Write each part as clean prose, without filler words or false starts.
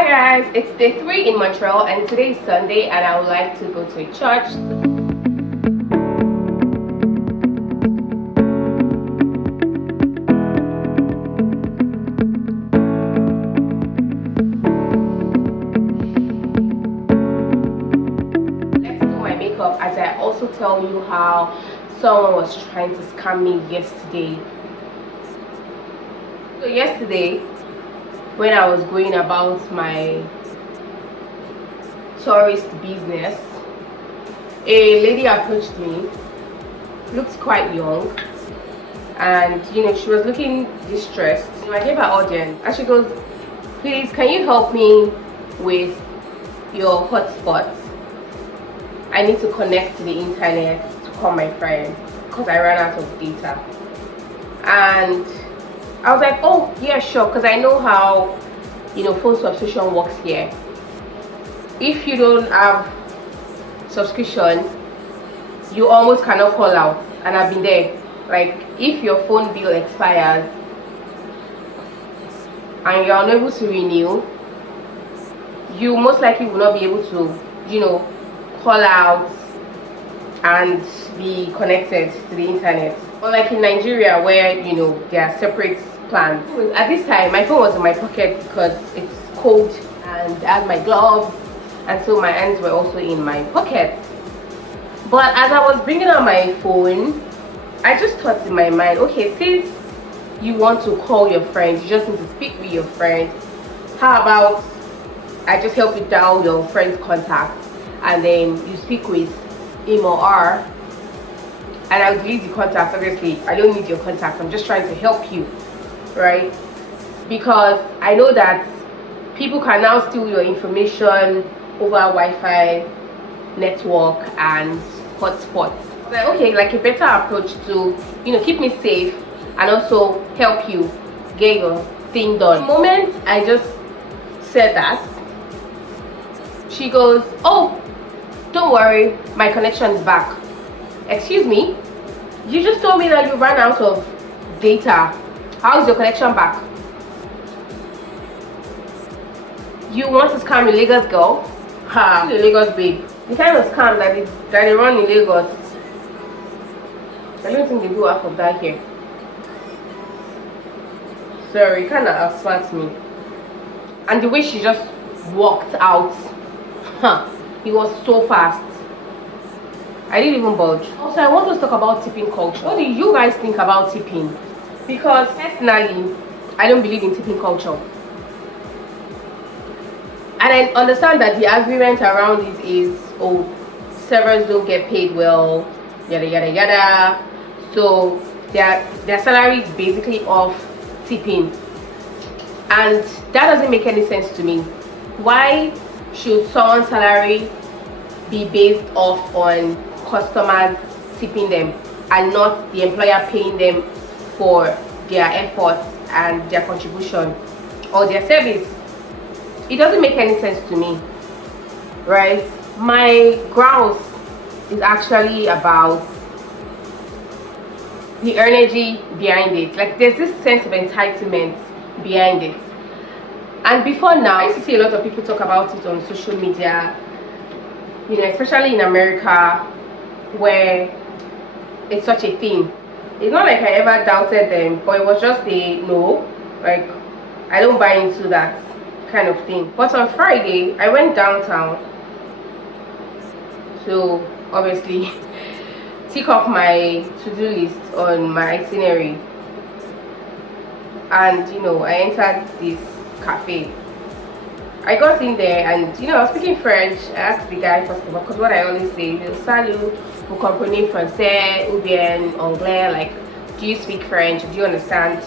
Hi guys, it's day 3 in Montreal and today is Sunday and I would like to go to a church. Let's do my makeup as I also tell you how someone was trying to scam me yesterday. So yesterday, when I was going about my tourist business, a lady approached me, looked quite young, and she was looking distressed. I gave her audience and she goes, please, can you help me with your hotspots? I need to connect to the internet to call my friend because I ran out of data. And I was like, oh yeah, sure, because I know how phone subscription works here. If you don't have subscription, you almost cannot call out, and I've been there. Like, if your phone bill expires and you're unable to renew, you most likely will not be able to call out and be connected to the internet. Unlike in Nigeria where there are separate plans. At this time my phone was in my pocket because it's cold and I had my gloves, and so my hands were also in my pocket. But as I was bringing out my phone, I just thought in my mind, okay, since you want to call your friend, you just need to speak with your friend, how about I just help you dial your friend's contact and then you speak with him or her, and I'll delete the contact. Obviously I don't need your contact, I'm just trying to help you, right? Because I know that people can now steal your information over Wi-Fi network and hotspots. Like, okay, like a better approach to keep me safe and also help you get your thing done. The moment I just said that, she goes, oh, don't worry, my connection is back. Excuse me, you just told me that you ran out of data. How's your connection back? You want to scam a Lagos girl? Ha, a Lagos babe. The kind of scam that they run in Lagos, I don't think they do half of that here. Sorry, kind of upset me. And the way she just walked out, it was so fast. I didn't even budge. Also, I want us to talk about tipping culture. What do you guys think about tipping? Because personally, I don't believe in tipping culture. And I understand that the argument around it is, oh, servers don't get paid well, yada yada yada. So their salary is basically off tipping. And that doesn't make any sense to me. Why should someone's salary be based off on customers tipping them and not the employer paying them for their efforts and their contribution or their service? It doesn't make any sense to me, right? My grouse is actually about the energy behind it. Like, there's this sense of entitlement behind it. And before now, I used to see a lot of people talk about it on social media, especially in America, where it's such a thing. It's not like I ever doubted them, but it was just a no, like, I don't buy into that kind of thing. But on Friday I went downtown to obviously tick off my to-do list on my itinerary, and I entered this cafe. I got in there and I was speaking French. I asked the guy first of all, because what I always say, salut, vous comprenez français ou bien anglais, like, do you speak French, do you understand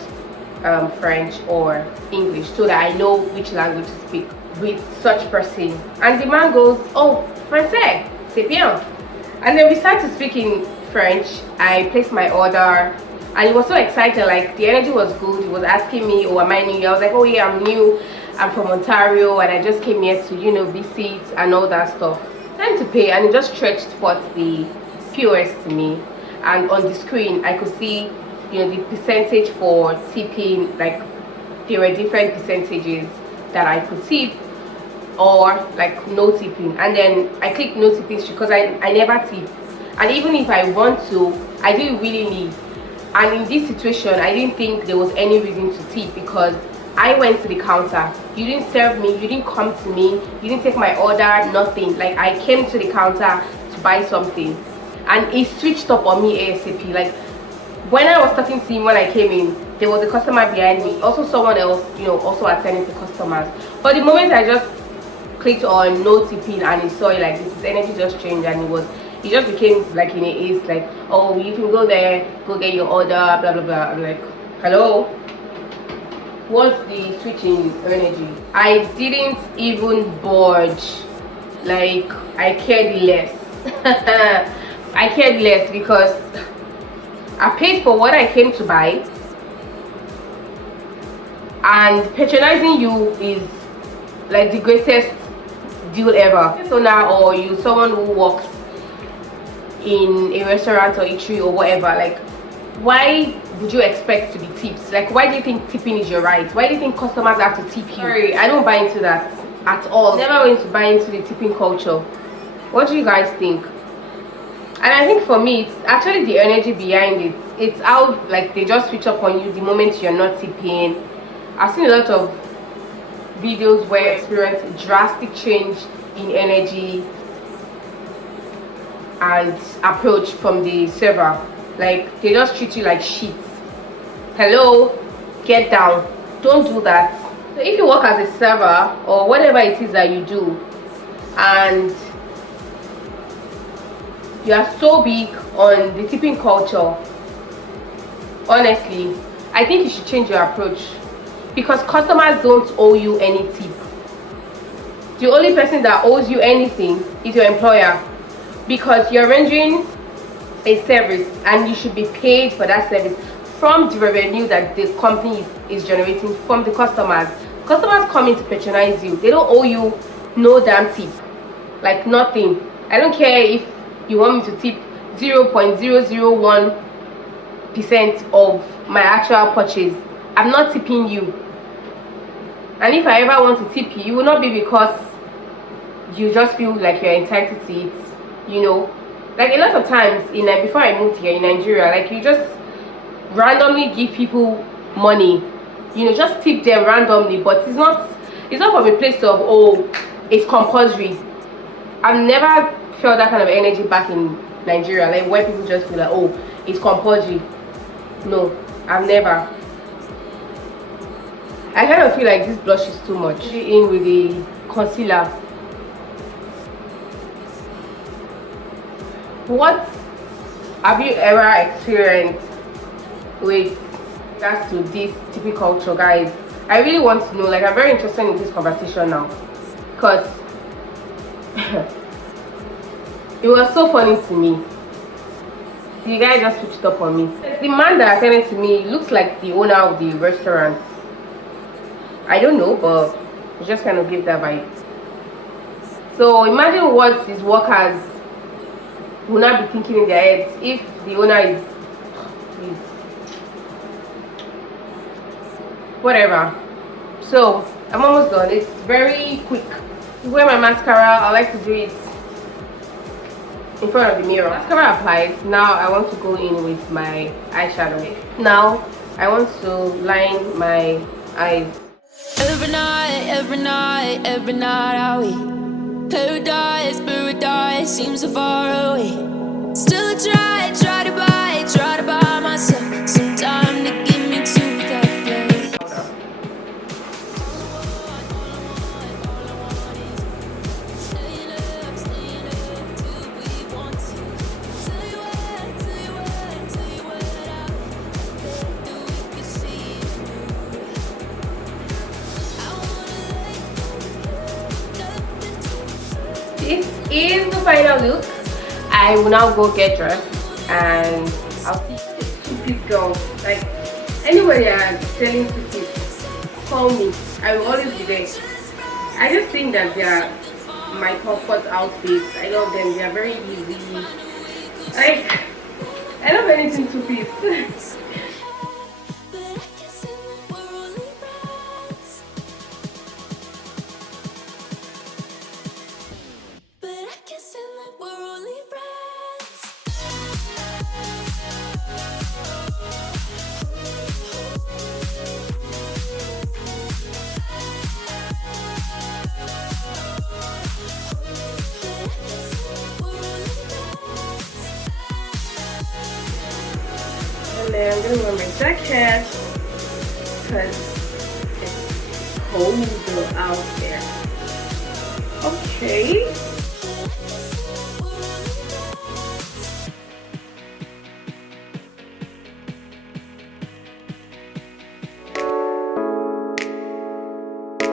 French or English, so that I know which language to speak with such person. And the man goes, oh, français, c'est bien. And then we started speaking French. I placed my order and he was so excited, like, the energy was good. He was asking me, oh, am I new? I was like, oh yeah, I'm new, I'm from Ontario and I just came here to visit and all that stuff. Time to pay, and he just stretched forth the POS to me, and on the screen I could see the percentage for tipping. Like, there were different percentages that I could tip or like no tipping, and then I click no tipping because I never tip, and even if I want to, I do really need. And in this situation, I didn't think there was any reason to tip because I went to the counter. You didn't serve me, you didn't come to me, you didn't take my order, nothing. Like, I came to the counter to buy something and it switched up on me ASAP. Like, when I was talking to him when I came in, there was a customer behind me, also someone else, you know, also attending to customers. But the moment I just clicked on no tipping and he saw it like this, his energy just changed, and he just became like in a ace, like, oh, you can go there, go get your order, blah blah blah. I'm like, hello, what's the switch in energy? I didn't even budge. Like, I cared less. I cared less because I paid for what I came to buy, and patronizing you is like the greatest deal ever. So now, or you someone who works in a restaurant or eatery or whatever, like, why would you expect to be tips? Like, why do you think tipping is your right? Why do you think customers have to tip you? Sorry, I don't buy into that at all. Never going to buy into the tipping culture. What do you guys think? And I think for me, it's actually the energy behind it. It's how, like, they just switch up on you the moment you're not tipping. I've seen a lot of videos where you experience drastic change in energy and approach from the server. Like, they just treat you like shit. Hello, get down, don't do that. So if you work as a server or whatever it is that you do, and you are so big on the tipping culture, honestly, I think you should change your approach, because customers don't owe you any tip. The only person that owes you anything is your employer, because you're rendering a service and you should be paid for that service from the revenue that the company is generating from the customers. Customers come in to patronize you. They don't owe you no damn tip. Like, nothing. I don't care if you want me to tip 0.001% of my actual purchase. I'm not tipping you. And if I ever want to tip you, it will not be because you just feel like you're entitled to it, you know. Like, a lot of times before I moved here in Nigeria, like, you just randomly give people money, you know, just tip them randomly, but it's not from a place of, oh, it's compulsory. I've never felt that kind of energy back in Nigeria, like, where people just feel like, oh, it's compulsory. No, I've never. I kind of feel like this blush is too much. In with the concealer. What have you ever experienced with regards to this tipping culture, guys? I really want to know. Like, I'm very interested in this conversation now, because it was so funny to me. The guy just switched up on me. The man that attended to me looks like the owner of the restaurant. I don't know, but he just kind of gave that vibe. So imagine what his workers will not be thinking in their heads if the owner is whatever. So I'm almost done. It's very quick. To wear my mascara, I like to do it in front of the mirror. Mascara applied. Now I want to go in with my eyeshadow. Now I want to line my eyes. Every night, every night, every night are we paradise seems so far away. Still I try to buy myself some time to get me to that place. This is the final look. I will now go get dressed and I'll see stupid girls. Like, anybody that's selling tickets, call me. I will always be there. I just think that they are my comfort outfits. I love them. They are very easy. Like, I love anything two-piece. then I'm gonna wear my jacket because it's cold out there. Okay.